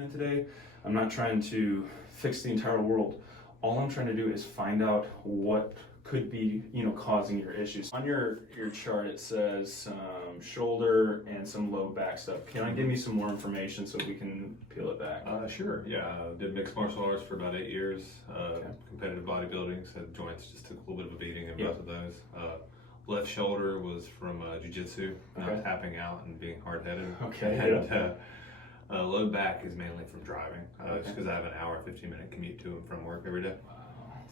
in today. I'm not trying to fix the entire world. All I'm trying to do is find out what could be, causing your issues. On your chart, it says shoulder and some low back stuff. Can you give me some more information so we can peel it back? Sure. Yeah, did mixed martial arts for about 8 years. Competitive bodybuilding, so joints just took a little bit of a beating in both of those. Left shoulder was from jiu-jitsu, tapping out and being hard-headed. And low back is mainly from driving, just because I have an hour, 15-minute commute to and from work every day. Wow.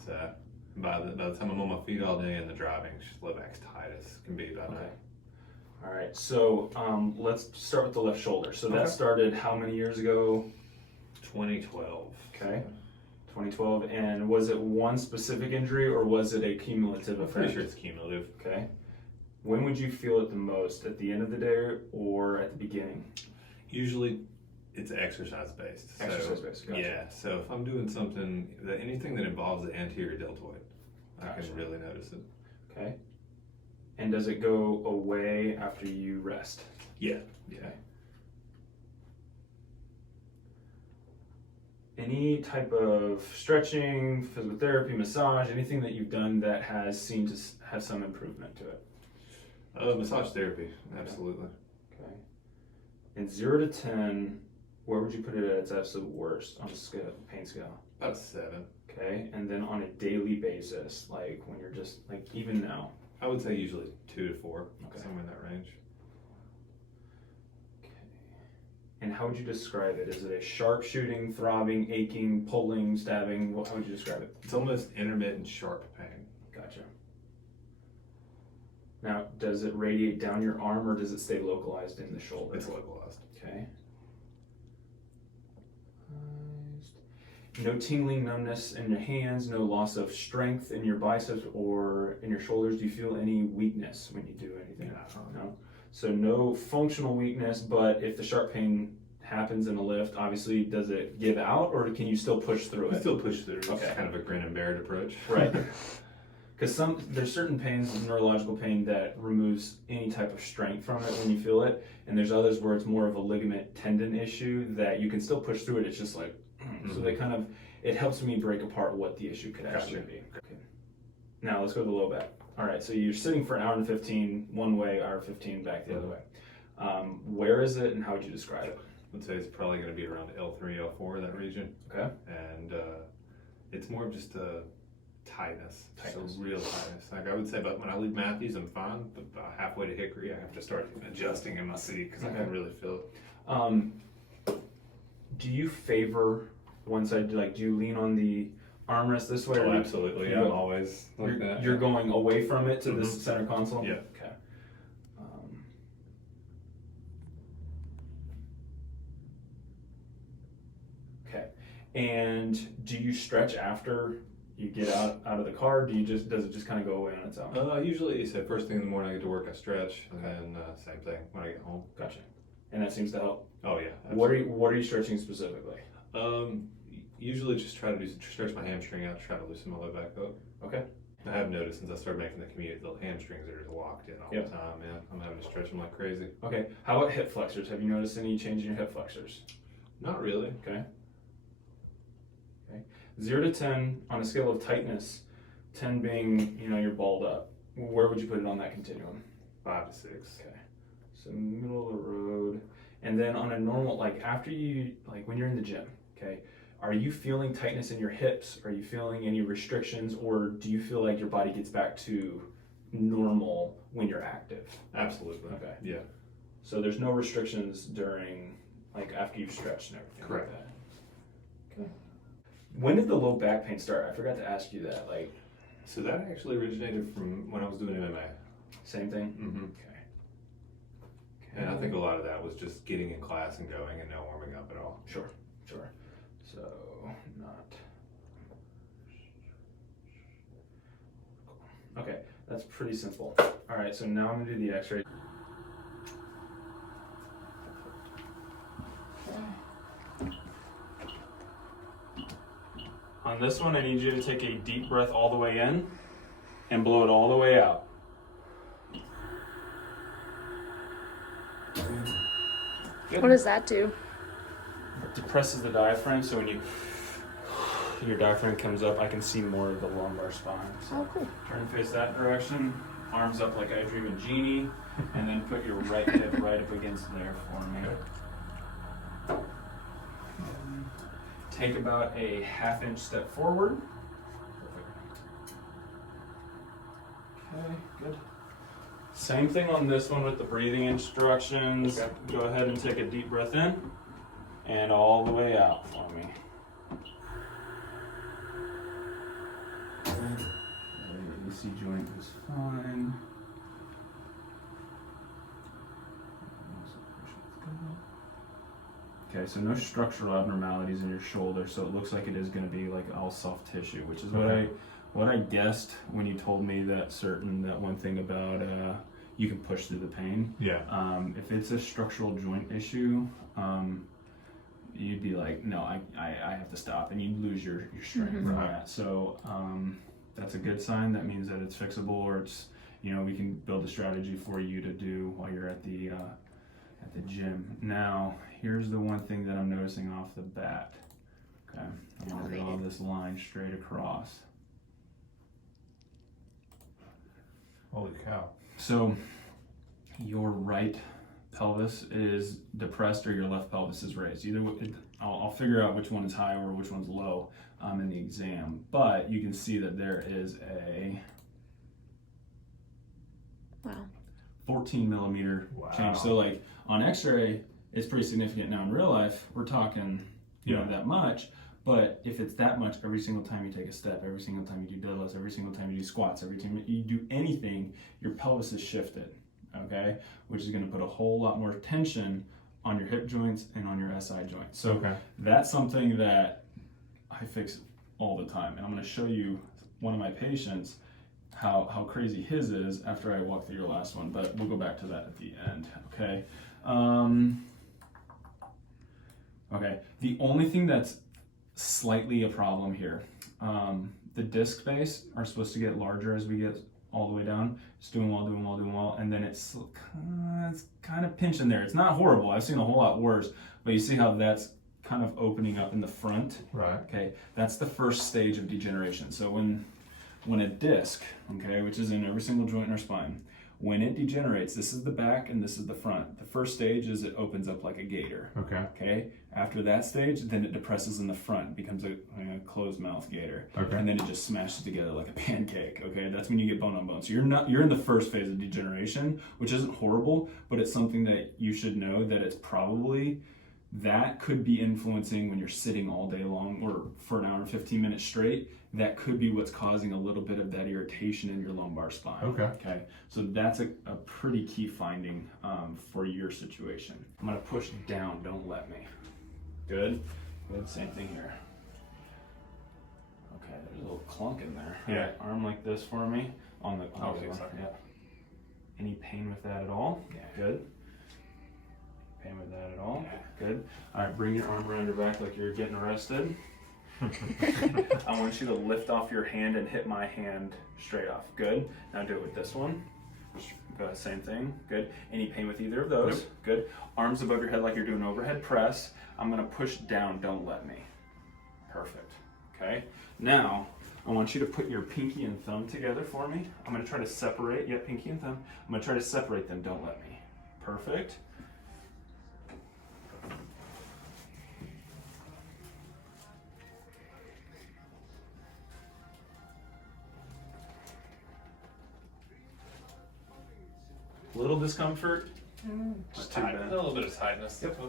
So by the time I'm on my feet all day and the driving, low back's tight as can be by night. All right, so let's start with the left shoulder. So that started how many years ago? 2012. Okay. 2012, and was it one specific injury or was it a cumulative effect? I'm pretty sure it's cumulative. Okay. When would you feel it the most? At the end of the day or at the beginning? Usually it's exercise based. Exercise based, gotcha. Yeah, so if I'm doing something, anything that involves the anterior deltoid, I can really notice it. Okay. And does it go away after you rest? Yeah. Okay. Any type of stretching, physical therapy, massage, anything that you've done that has seemed to have some improvement to it? Massage therapy, absolutely. Okay. And 0 to 10, where would you put it at its absolute worst on a scale, pain scale? About 7. Okay. And then on a daily basis, like when you're just like even now? I would say usually 2 to 4, somewhere in that range. And how would you describe it? Is it a sharp shooting, throbbing, aching, pulling, stabbing? How would you describe it? It's almost intermittent sharp pain. Gotcha. Now, does it radiate down your arm or does it stay localized in the shoulder? It's localized. Okay. No tingling, numbness in your hands, no loss of strength in your biceps or in your shoulders. Do you feel any weakness when you do anything? No. So no functional weakness, but if the sharp pain happens in a lift, obviously, does it give out or can you still push through it? Still push through. It's kind of a grin and bear it approach. Right. Because there's certain pains, neurological pain, that removes any type of strength from it when you feel it, and there's others where it's more of a ligament tendon issue that you can still push through it. It's just like, so they it helps me break apart what the issue could actually be. Okay. Now let's go to the low back. All right, so you're sitting for an hour and 15 one way, hour 15 back the other way. Where is it and how would you describe it? I would say it's probably going to be around L3, L4, that region. Okay. And it's more of just a tightness. So real tightness. Like I would say, but when I leave Matthews, I'm fine. But about halfway to Hickory, I have to start adjusting in my seat because I can really feel it. Do you favor one side? Like, do you lean on the armrest this way? Oh, absolutely. Yeah, I'm always like that. You're going away from it to the center console? Yeah. Okay. Okay. And do you stretch after you get out of the car? Does it just kind of go away on its own? Usually, so first thing in the morning I get to work, I stretch, and then same thing when I get home. Gotcha. And that seems to help? Oh yeah. Absolutely. What are you stretching specifically? Usually just try to stretch my hamstring out, try to loosen my low back up. Okay. I have noticed since I started making the commute, the hamstrings are just locked in all the time, man. I'm having to stretch them like crazy. Okay. How about hip flexors? Have you noticed any change in your hip flexors? Not really. Okay. 0 to 10 on a scale of tightness, 10 being, you're balled up. Where would you put it on that continuum? 5 to 6. Okay. So middle of the road. And then on a normal, after you, when you're in the gym, okay, are you feeling tightness in your hips? Are you feeling any restrictions, or do you feel like your body gets back to normal when you're active? Absolutely. Okay. Yeah. So there's no restrictions during, after you've stretched and everything. Correct. Like that. Okay. When did the low back pain start? I forgot to ask you that. So that actually originated from when I was doing MMA. Same thing? Mm-hmm. Okay. And I think a lot of that was just getting in class and going and no warming up at all. Sure. So, not. Okay, that's pretty simple. All right, so now I'm gonna do the x-ray. On this one, I need you to take a deep breath all the way in and blow it all the way out. What does that do? depresses the diaphragm, so when your diaphragm comes up, I can see more of the lumbar spine. So cool. turn and face that direction, arms up like I dream a genie, and then put your right hip right up against there for me. Take about a half-inch step forward. Okay, good. Same thing on this one with the breathing instructions. Okay. Go ahead and take a deep breath in and all the way out for me. Good. The AC joint is fine. Okay, so no structural abnormalities in your shoulder, so it looks like it is going to be like all soft tissue, which is what I guessed when you told me that one thing about you can push through the pain. Yeah. If it's a structural joint issue, you'd be like, no, I have to stop, and you'd lose your strength from that. So that's a good sign. That means that it's fixable, or it's, you know, we can build a strategy for you to do while you're at the gym. Now, here's the one thing that I'm noticing off the bat. Okay, I'm gonna draw this line straight across. Holy cow. So your right pelvis is depressed or your left pelvis is raised. Either I'll figure out which one is high or which one's low in the exam. But you can see that there is a 14 millimeter change. So like on X-ray, it's pretty significant. Now in real life, we're talking you know that much. But if it's that much every single time you take a step, every single time you do deadlifts, every single time you do squats, every time you do anything, your pelvis is shifted, okay? Which is gonna put a whole lot more tension on your hip joints and on your SI joints. So that's something that I fix all the time. And I'm gonna show you one of my patients how crazy his is after I walk through your last one, but we'll go back to that at the end, okay? Okay, the only thing that's slightly a problem here. The disc space are supposed to get larger as we get all the way down. It's doing well, and then it's kind of pinching there. It's not horrible. I've seen a whole lot worse, but you see how that's kind of opening up in the front. Right. Okay, that's the first stage of degeneration. So when a disc, okay, which is in every single joint in our spine, when it degenerates, this is the back and this is the front. The first stage is it opens up like a gator. Okay. Okay. After that stage, then it depresses in the front, becomes a closed mouth gator. Okay. And then it just smashes together like a pancake. Okay. That's when you get bone on bone. So you're in the first phase of degeneration, which isn't horrible, but it's something that you should know that it's probably that could be influencing when you're sitting all day long or for an hour and 15 minutes straight. That could be what's causing a little bit of that irritation in your lumbar spine. Okay. Okay. So that's a pretty key finding for your situation. I'm gonna push down, don't let me. Good. Good. Same thing here. Okay, there's a little clunk in there. Yeah. Right, arm like this for me on the Okay, one. sorry. Yeah. Any pain with that at all? Yeah. Good. Pain with that at all? Yeah. Good. All right, bring your arm around your back like you're getting arrested. I want you to lift off your hand and hit my hand straight off. Good. Now do it with this one. Go ahead, same thing. Good. Any pain with either of those? Nope. Good. Arms above your head like you're doing overhead press. I'm gonna push down, don't let me. Perfect. Okay. Now, I want you to put your pinky and thumb together for me. I'm gonna try to separate, pinky and thumb. I'm gonna try to separate them, don't let me. Perfect. Little discomfort. Just too bad. A little bit of tightness. Yep.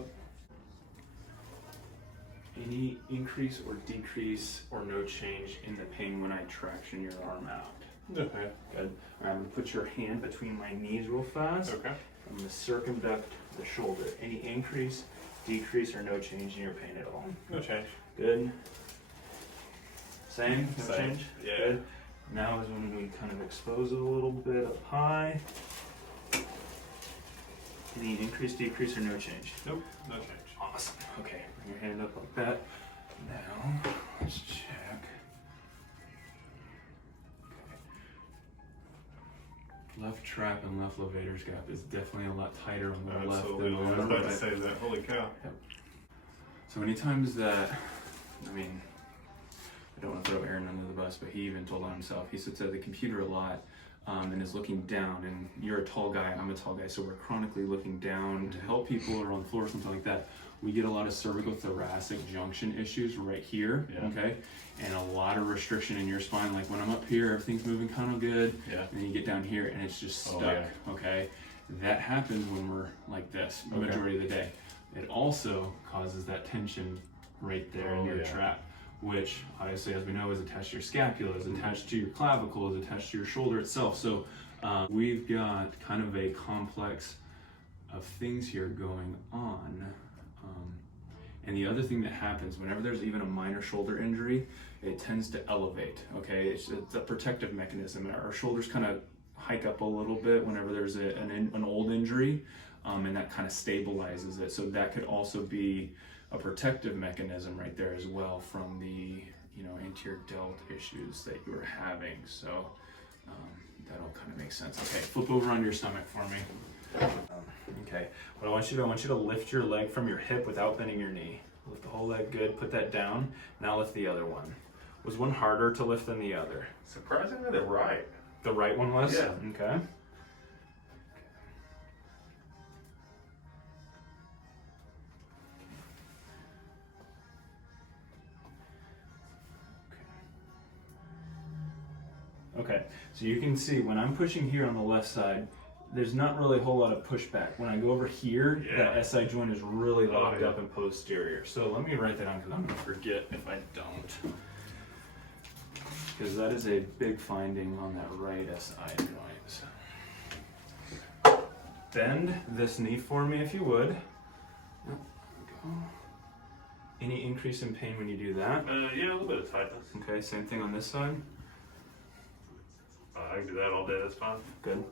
Any increase or decrease or no change in the pain when I traction your arm out? Okay. Good. All right, I'm gonna put your hand between my knees real fast. Okay. I'm gonna circumduct the shoulder. Any increase, decrease, or no change in your pain at all? No change. Good. Same? No Same. change? Yeah. Good. Now is when we kind of expose it a little bit up high. Any increase, decrease, or no change? Nope. No change. Awesome. Okay, bring your hand up like that. Now, let's check. Okay. Left trap and left levator's gap is definitely a lot tighter on the left Absolutely. than I was on the about right. to say that. Holy cow. So many times that, I mean, I don't want to throw Aaron under the bus, but he even told on himself. He sits at the computer a lot and is looking down, and you're a tall guy, I'm a tall guy, so we're chronically looking down to help people or on the floor or something like that. We get a lot of cervicothoracic junction issues right here, okay? And a lot of restriction in your spine. Like when I'm up here, everything's moving kind of good, and then you get down here and it's just stuck, okay? That happens when we're like this the majority of the day. It also causes that tension right there in your trap, which obviously, as we know, is attached to your scapula, is attached to your clavicle, is attached to your shoulder itself. So we've got kind of a complex of things here going on. And the other thing that happens whenever there's even a minor shoulder injury, it tends to elevate, okay? It's a protective mechanism. Our shoulders kind of hike up a little bit whenever there's an old injury, and that kind of stabilizes it. So that could also be a protective mechanism right there as well from the anterior delt issues that you were having. So that all kind of makes sense. Okay, flip over onto your stomach for me. Okay, what I want you to lift your leg from your hip without bending your knee. Lift the whole leg, good. Put that down. Now lift the other one. Was one harder to lift than the other? Surprisingly, the right. The right one was? Yeah. Okay. Okay, so you can see when I'm pushing here on the left side, there's not really a whole lot of pushback. When I go over here, that SI joint is really locked up and posterior. So let me write that down because I'm going to forget if I don't. Because that is a big finding on that right SI joint. So bend this knee for me if you would. There we go. Any increase in pain when you do that? Yeah, a little bit of tightness. Okay, same thing on this side. I can do that all day, that's fine. Good.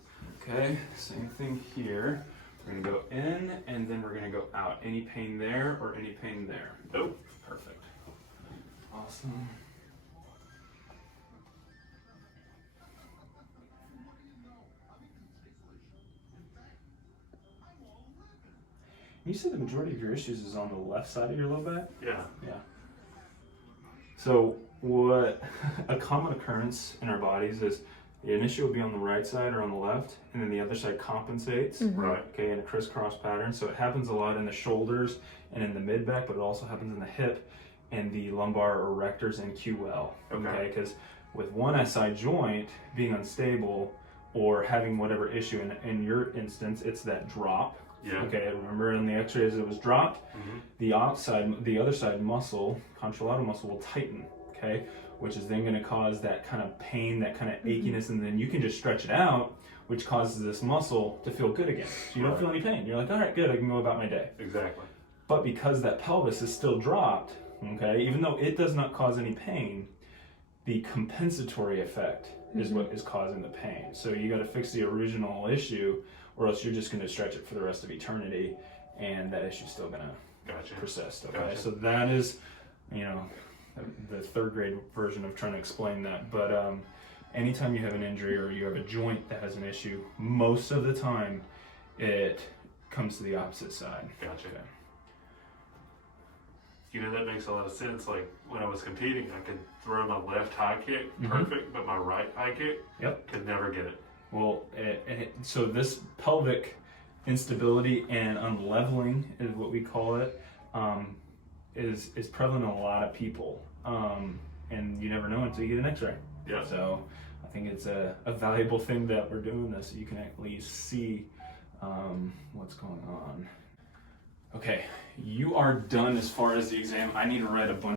Okay, same thing here. We're gonna go in and then we're gonna go out. Any pain there or any pain there? Nope. Perfect. Awesome. You said the majority of your issues is on the left side of your low back? Yeah. Yeah. So what a common occurrence in our bodies is an issue will be on the right side or on the left, and then the other side compensates, Right. okay, in a crisscross pattern. So it happens a lot in the shoulders and in the mid back, but it also happens in the hip and the lumbar erectors and QL, okay? Because with one SI joint being unstable or having whatever issue, in your instance, it's that drop. Yeah. Okay, remember in the x-rays it was dropped? The other side muscle, contralateral muscle, will tighten, okay? Which is then going to cause that kind of pain, that kind of achiness, and then you can just stretch it out, which causes this muscle to feel good again. So you don't feel any pain. You're like, all right, good, I can go about my day. Exactly. But because that pelvis is still dropped, okay, even though it does not cause any pain, the compensatory effect is what is causing the pain. So you got to fix the original issue, or else you're just going to stretch it for the rest of eternity, and that issue's still going to persist. Okay, so that is, the third grade version of trying to explain that. But anytime you have an injury or you have a joint that has an issue, most of the time it comes to the opposite side. Gotcha. Okay. That makes a lot of sense. Like when I was competing, I could throw my left high kick perfect, but my right high kick could never get it. Well, so this pelvic instability and unleveling is what we call it, is prevalent in a lot of people, and you never know until you get an x-ray. Yeah. So I think it's a valuable thing that we're doing this, so you can at least see what's going on. Okay, you are done as far as the exam. I need to write a bunch